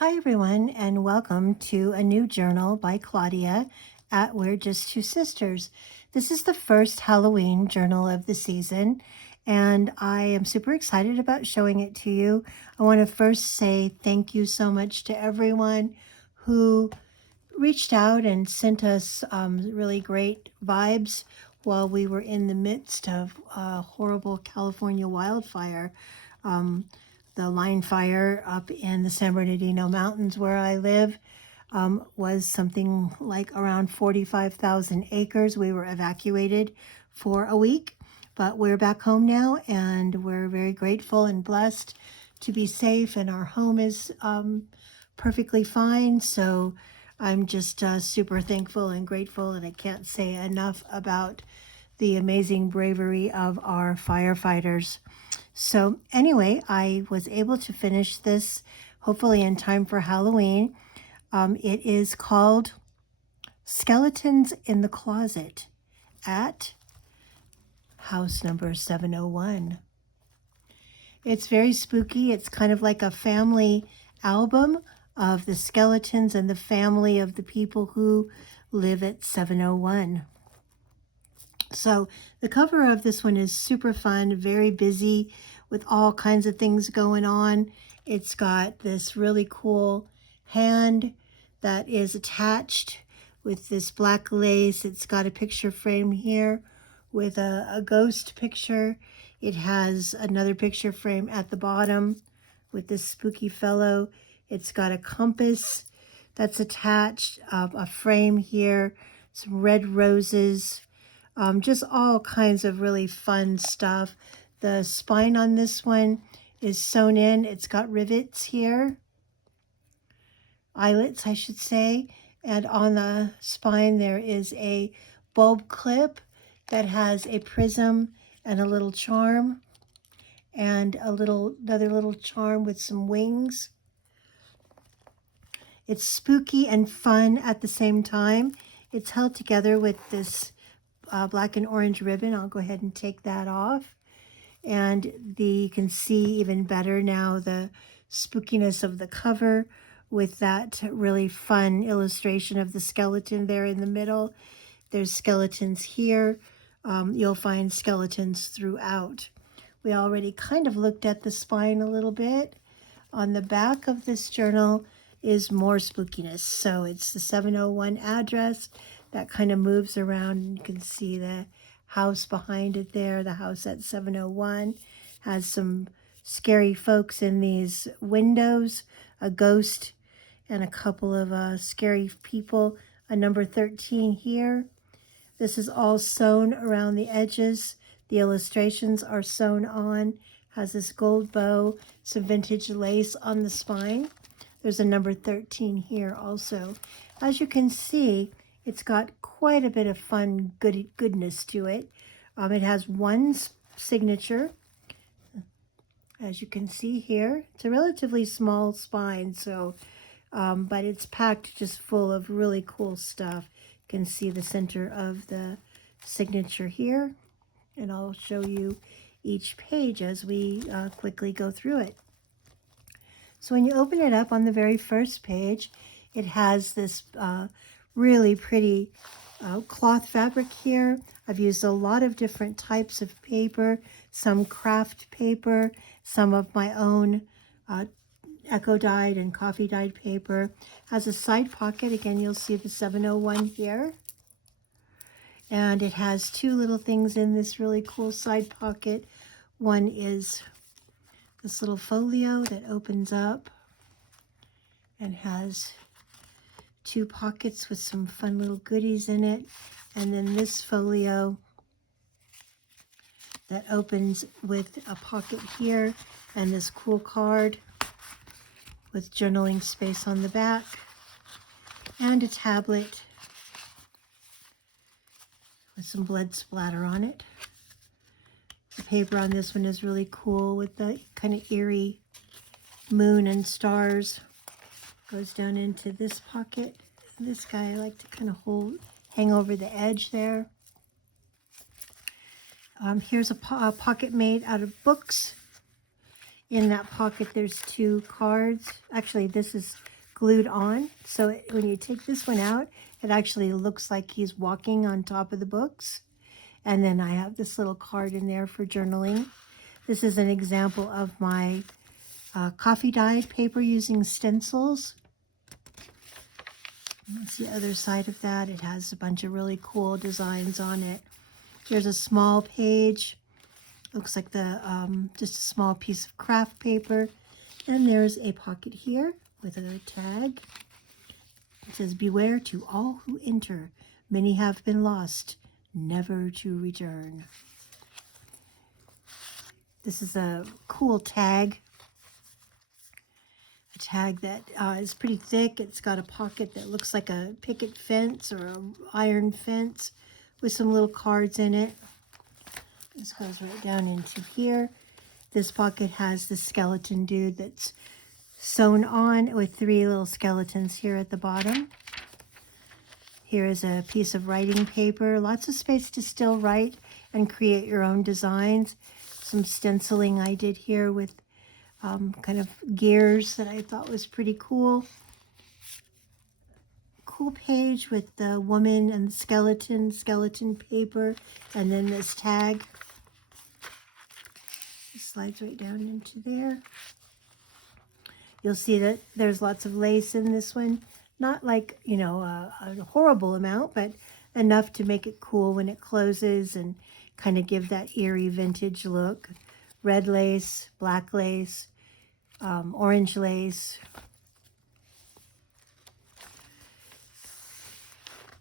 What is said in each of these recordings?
Hi, everyone, and welcome to a new journal by Claudia at We're Just Two Sisters. This is the first Halloween journal of the season, and I am super excited about showing it to you. I want to first say thank you so much to everyone who reached out and sent us really great vibes while we were in the midst of a horrible California wildfire. Um, the line fire up in the San Bernardino Mountains where I live was something like around 45,000 acres. We were evacuated for a week, but we're back home now and we're very grateful and blessed to be safe, and our home is perfectly fine. So I'm just super thankful and grateful, and I can't say enough about the amazing bravery of our firefighters. So, anyway, I was able to finish this hopefully in time for Halloween. It is called Skeletons in the Closet at house number 701. It's very spooky. It's kind of like a family album of the skeletons and the family of the people who live at 701. So the cover of this one is super fun, very busy with all kinds of things going on. It's got this really cool hand that is attached with this black lace. It's got a picture frame here with a ghost picture. It has another picture frame at the bottom with this spooky fellow. It's got a compass that's attached, a frame here, some red roses, just all kinds of really fun stuff. The spine on this one is sewn in. It's got rivets here, eyelets, I should say. And on the spine, there is a bulb clip that has a prism and a little charm, and another little charm with some wings. It's spooky and fun at the same time. It's held together with this black and orange ribbon. I'll go ahead and take that off. And you can see even better now the spookiness of the cover with that really fun illustration of the skeleton there in the middle. There's skeletons here. You'll find skeletons throughout. We already kind of looked at the spine a little bit. On the back of this journal is more spookiness. So it's the 701 address that kind of moves around. You can see the house behind it there. The house at 701 has some scary folks in these windows, a ghost and a couple of scary people, a number 13 here. This is all sewn around the edges. The illustrations are sewn on, has this gold bow, some vintage lace on the spine. There's a number 13 here also. As you can see, it's got quite a bit of fun goodness to it. It has one signature, as you can see here. It's a relatively small spine, so but it's packed just full of really cool stuff. You can see the center of the signature here, and I'll show you each page as we quickly go through it. So when you open it up on the very first page, it has this really pretty cloth fabric here. I've used a lot of different types of paper, some craft paper, some of my own eco dyed and coffee dyed paper. Has a side pocket. Again, you'll see the 701 here. And it has two little things in this really cool side pocket. One is this little folio that opens up and has two pockets with some fun little goodies in it. And then this folio that opens with a pocket here and this cool card with journaling space on the back, and a tablet with some blood splatter on it. The paper on this one is really cool with the kind of eerie moon and stars. Goes down into this pocket. This guy I like to kind of hang over the edge there. Here's a pocket made out of books. In that pocket, there's two cards. Actually, this is glued on. So when you take this one out, it actually looks like he's walking on top of the books. And then I have this little card in there for journaling. This is an example of my coffee dyed paper using stencils. That's the other side of that. It has a bunch of really cool designs on it. Here's a small page. Looks like the just a small piece of craft paper. And there's a pocket here with a tag. It says, "Beware to all who enter. Many have been lost, never to return." This is a cool tag. A tag that is pretty thick. It's got a pocket that looks like a picket fence or an iron fence with some little cards in it. This goes right down into here. This pocket has the skeleton dude that's sewn on with 3 little skeletons here at the bottom. Here is a piece of writing paper. Lots of space to still write and create your own designs. Some stenciling I did here with kind of gears that I thought was pretty cool. Cool page with the woman and the skeleton paper, and then this tag. It slides right down into there. You'll see that there's lots of lace in this one. Not like, you know, a horrible amount, but enough to make it cool when it closes and kind of give that eerie vintage look. Red lace, black lace, orange lace.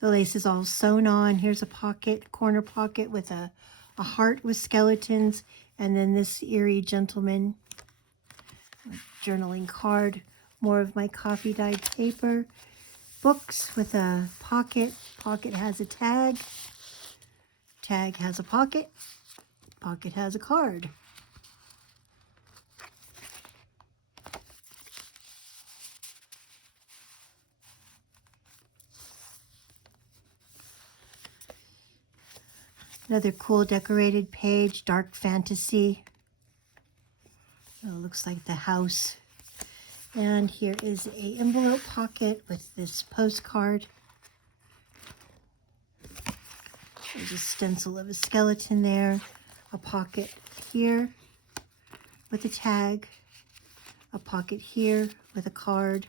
The lace is all sewn on. Here's a pocket, corner pocket with a heart with skeletons, and then this eerie gentleman journaling card. More of my coffee dyed paper. Books with a pocket. Pocket has a tag. Tag has a pocket. Pocket has a card. Another cool decorated page, dark fantasy. It looks like the house. And here is a envelope pocket with this postcard. There's a stencil of a skeleton there. A pocket here with a tag. A pocket here with a card.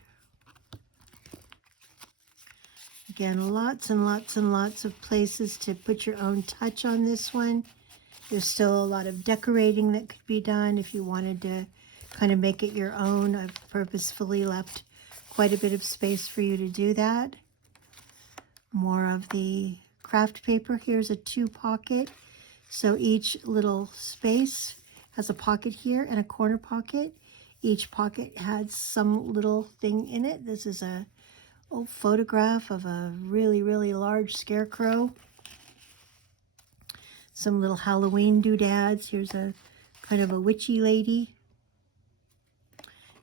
Again, lots and lots and lots of places to put your own touch on this one. There's still a lot of decorating that could be done if you wanted to kind of make it your own. I've purposefully left quite a bit of space for you to do that. More of the craft paper. Here's a 2 pocket. So each little space has a pocket here and a corner pocket. Each pocket has some little thing in it. This is a old photograph of a really, really large scarecrow. Some little Halloween doodads. Here's a kind of a witchy lady.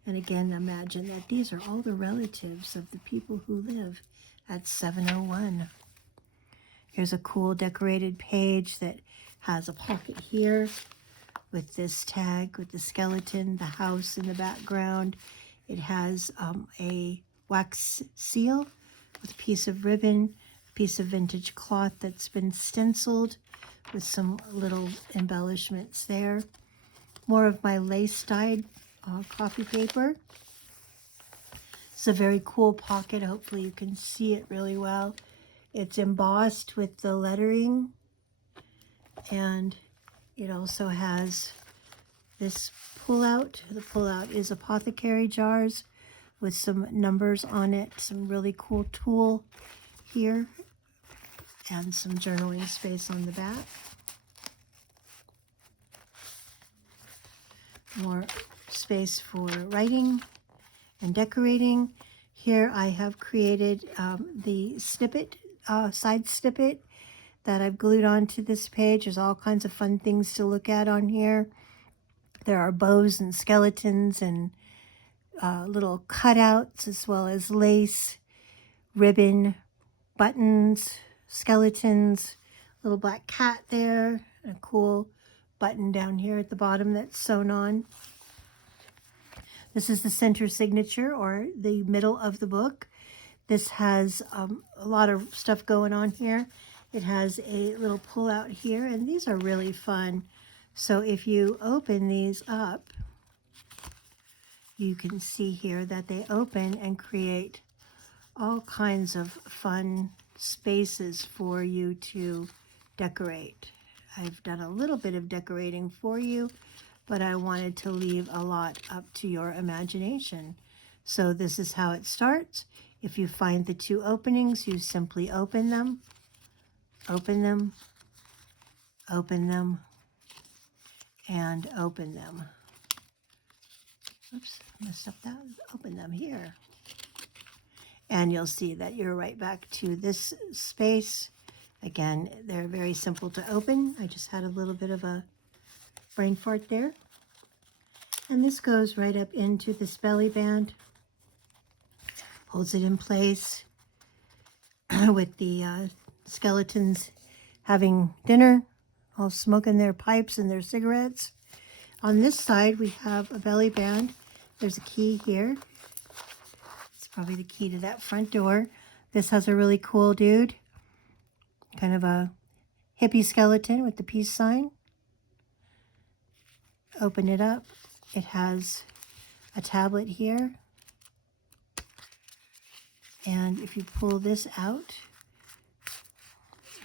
And again, imagine that these are all the relatives of the people who live at 701. Here's a cool decorated page that has a pocket here with this tag with the skeleton, the house in the background. It has a wax seal with a piece of ribbon, a piece of vintage cloth that's been stenciled with some little embellishments there. More of my lace dyed coffee paper. It's a very cool pocket. Hopefully you can see it really well. It's embossed with the lettering, and it also has this pull-out. The pull-out is apothecary jars with some numbers on it, some really cool tool here, and some journaling space on the back. More space for writing and decorating. Here I have created the snippet, side snippet that I've glued onto this page. There's all kinds of fun things to look at on here. There are bows and skeletons and little cutouts, as well as lace, ribbon, buttons, skeletons, little black cat there, and a cool button down here at the bottom that's sewn on. This is the center signature, or the middle of the book. This has a lot of stuff going on here. It has a little pull out here, and these are really fun. So if you open these up, you can see here that they open and create all kinds of fun spaces for you to decorate. I've done a little bit of decorating for you, but I wanted to leave a lot up to your imagination. So this is how it starts. If you find the two openings, you simply open them, open them, open them, and open them. Oops, messed up that. Open them here. And you'll see that you're right back to this space. Again, they're very simple to open. I just had a little bit of a brain fart there. And this goes right up into this belly band. Holds it in place with the skeletons having dinner, all smoking their pipes and their cigarettes. On this side, we have a belly band. There's a key here. It's probably the key to that front door. This has a really cool dude, kind of a hippie skeleton with the peace sign. Open it up. It has a tablet here. And if you pull this out,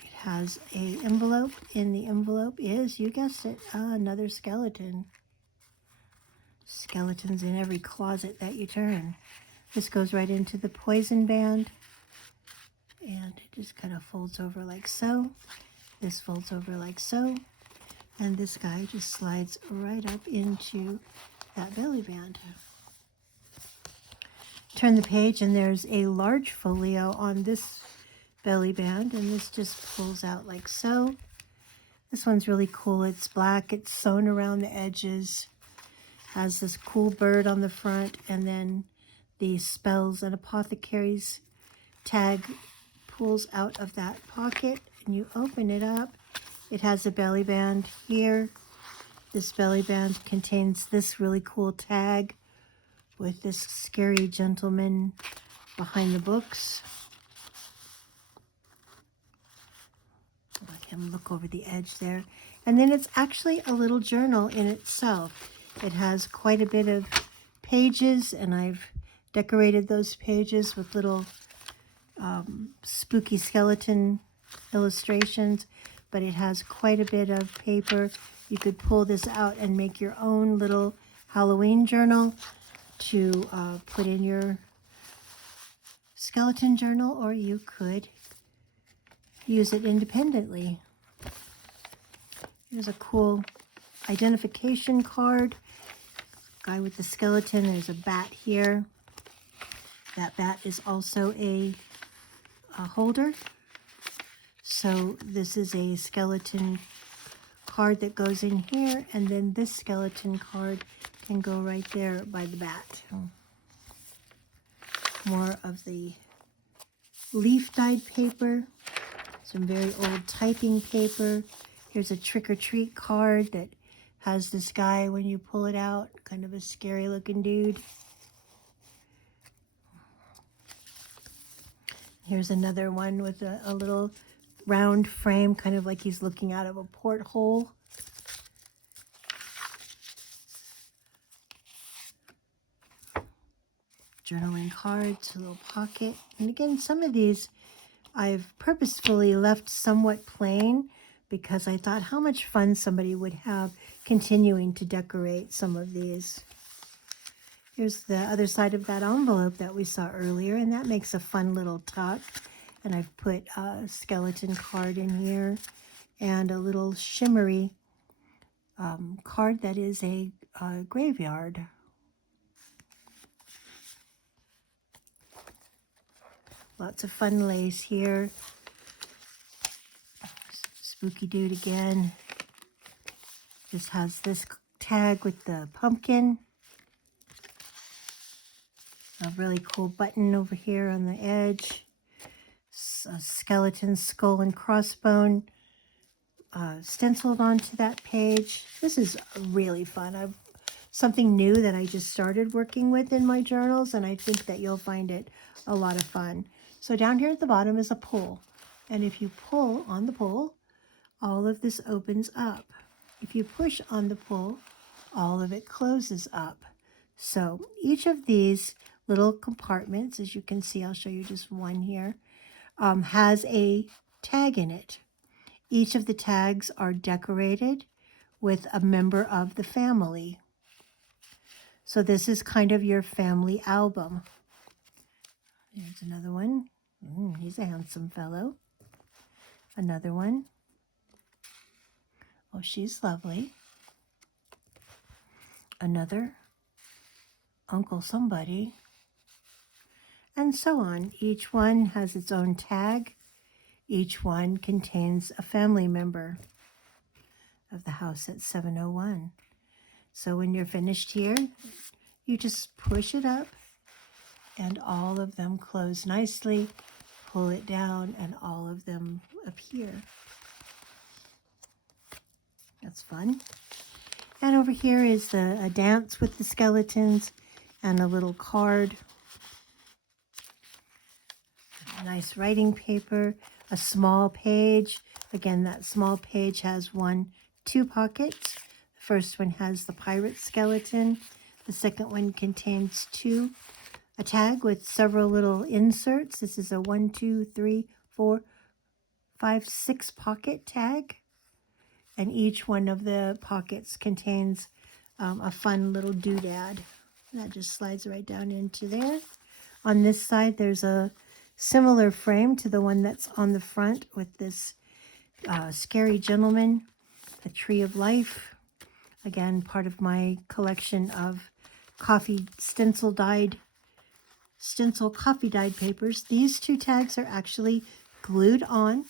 it has an envelope. In the envelope is, you guessed it, another skeleton. Skeletons in every closet that you turn. This goes right into the poison band. And it just kind of folds over like so. This folds over like so. And this guy just slides right up into that belly band. Turn the page and there's a large folio on this belly band, and this just pulls out like so. This one's really cool. It's black. It's sewn around the edges. Has this cool bird on the front, and then the spells and apothecaries tag pulls out of that pocket, and you open it up. It has a belly band here. This belly band contains this really cool tag with this scary gentleman behind the books. Let him look over the edge there. And then it's actually a little journal in itself. It has quite a bit of pages, and I've decorated those pages with little spooky skeleton illustrations, but it has quite a bit of paper. You could pull this out and make your own little Halloween journal to put in your skeleton journal, or you could use it independently. Here's a cool identification card. Guy with the skeleton. There's a bat here. That bat is also a holder. So this is a skeleton card that goes in here, and then this skeleton card can go right there by the bat. More of the leaf dyed paper, some very old typing paper. Here's a trick or treat card that has this guy, when you pull it out, kind of a scary looking dude. Here's another one with a little round frame, kind of like he's looking out of a porthole. Journaling cards, a little pocket. And again, some of these I've purposefully left somewhat plain because I thought how much fun somebody would have continuing to decorate some of these. Here's the other side of that envelope that we saw earlier, and that makes a fun little tuck. And I've put a skeleton card in here and a little shimmery card that is a graveyard. Lots of fun lace here. Spooky dude again. This has this tag with the pumpkin. A really cool button over here on the edge. A skeleton skull and crossbone stenciled onto that page. This is really fun. I've something new that I just started working with in my journals, and I think that you'll find it a lot of fun. So down here at the bottom is a pull. And if you pull on the pull, all of this opens up. If you push on the pull, all of it closes up. So each of these little compartments, as you can see, I'll show you just one here, has a tag in it. Each of the tags are decorated with a member of the family. So this is kind of your family album. There's another one. He's a handsome fellow. Another one. Oh, she's lovely. Another. Uncle somebody. And so on. Each one has its own tag. Each one contains a family member of the house at 701. So when you're finished here, you just push it up and all of them close nicely. Pull it down and all of them appear. That's fun. And over here is a dance with the skeletons and a little card. A nice writing paper, a small page. Again, that small page has two pockets. The first one has the pirate skeleton. The second one contains a tag with several little inserts. This is a 1, 2, 3, 4, 5, 6 pocket tag. And each one of the pockets contains a fun little doodad. That just slides right down into there. On this side, there's a similar frame to the one that's on the front with this scary gentleman, a tree of life. Again, part of my collection of stencil coffee dyed papers. These two tags are actually glued on.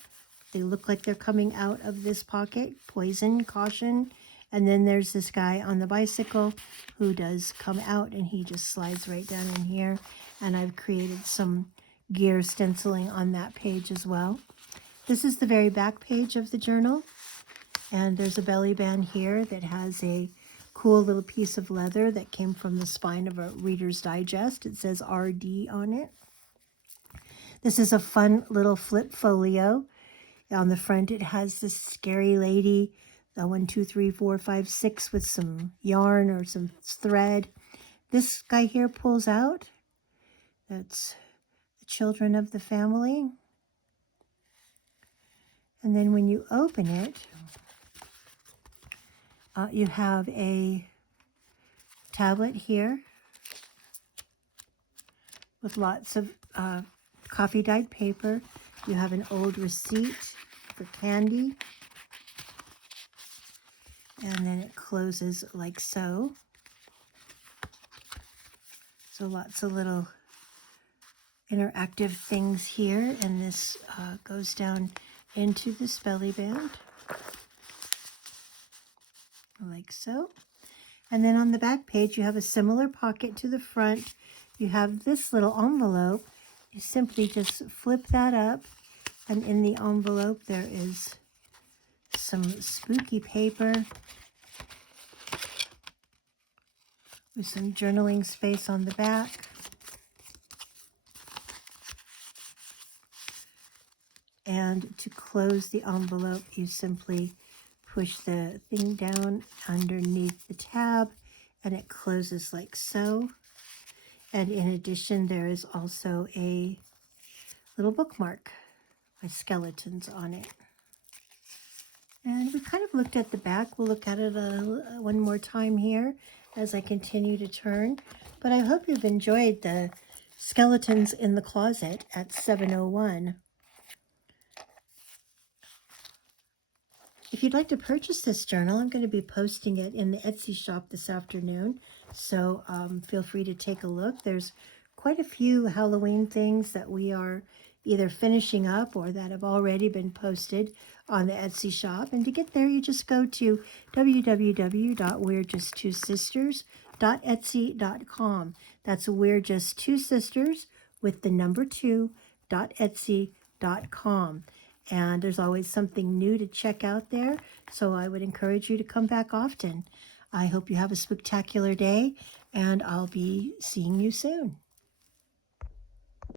They look like they're coming out of this pocket. Poison, caution. And then there's this guy on the bicycle who does come out, and he just slides right down in here. And I've created some gear stenciling on that page as well. This is the very back page of the journal. And there's a belly band here that has a cool little piece of leather that came from the spine of a Reader's Digest. It says RD on it. This is a fun little flip folio. On the front, it has this scary lady, the 1, 2, 3, 4, 5, 6 with some yarn or some thread. This guy here pulls out. That's the children of the family. And then when you open it, you have a tablet here with lots of coffee dyed paper. You have an old receipt for candy. And then it closes like so. So lots of little interactive things here. And this goes down into this belly band. Like so. And then on the back page, you have a similar pocket to the front. You have this little envelope. You simply just flip that up. And in the envelope, there is some spooky paper with some journaling space on the back. And to close the envelope, you simply push the thing down underneath the tab, and it closes like so. And in addition, there is also a little bookmark with skeletons on it. And we kind of looked at the back. We'll look at it one more time here as I continue to turn. But I hope you've enjoyed the skeletons in the closet at 701. If you'd like to purchase this journal, I'm going to be posting it in the Etsy shop this afternoon. So feel free to take a look. There's quite a few Halloween things that we are either finishing up or that have already been posted on the Etsy shop. And to get there, you just go to www.we'rejusttwosisters.etsy.com. That's We're Just Two Sisters with the number 2.etsy.com. And there's always something new to check out there. So I would encourage you to come back often. I hope you have a spectacular day, and I'll be seeing you soon.